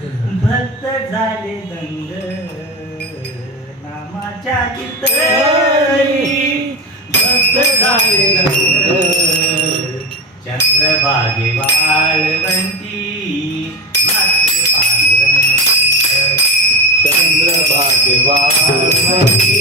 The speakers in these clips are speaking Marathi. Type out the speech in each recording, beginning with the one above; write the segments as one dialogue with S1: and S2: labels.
S1: भक्त झाले दंग. नामाच्या गीतरी भक्त झाले दंग. चंद्रभागे वाळवंती. नाचे
S2: चंद्रभागे वाळवंती.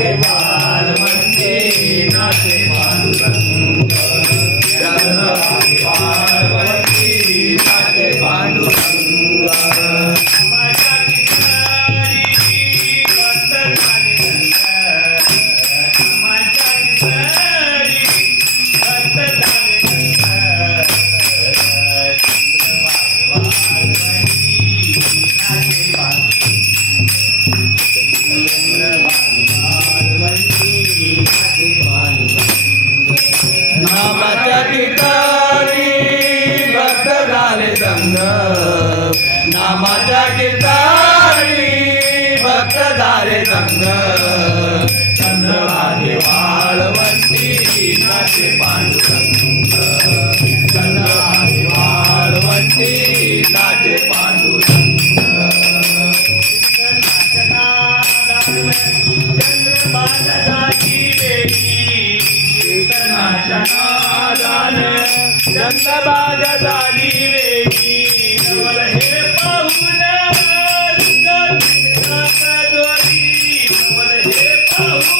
S2: चंद्रभागे रंग संग नामाच्या कीर्तनी भक्त झाले रंग चंद्रभागे वाळवंती नाचे पांडुरंग. चंद्रभागे वाळवंती नाचे चंद्रभाग झाली वेगी. नवल हे पाहून
S1: नवल हे पाहून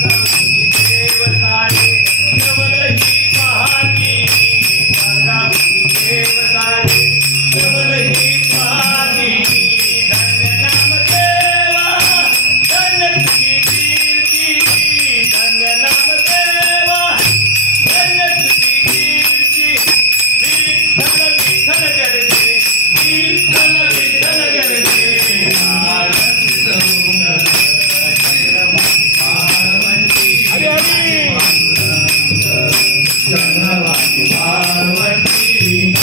S2: चंद्रभागे वाळवंटी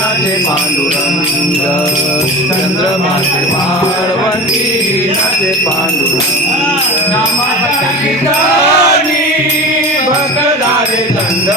S2: नाचे पांडुरंग. चंद्रभागे पार्वती नाचे पांडुरंग. नामाच्या कीर्तनी भक्त झाले दंग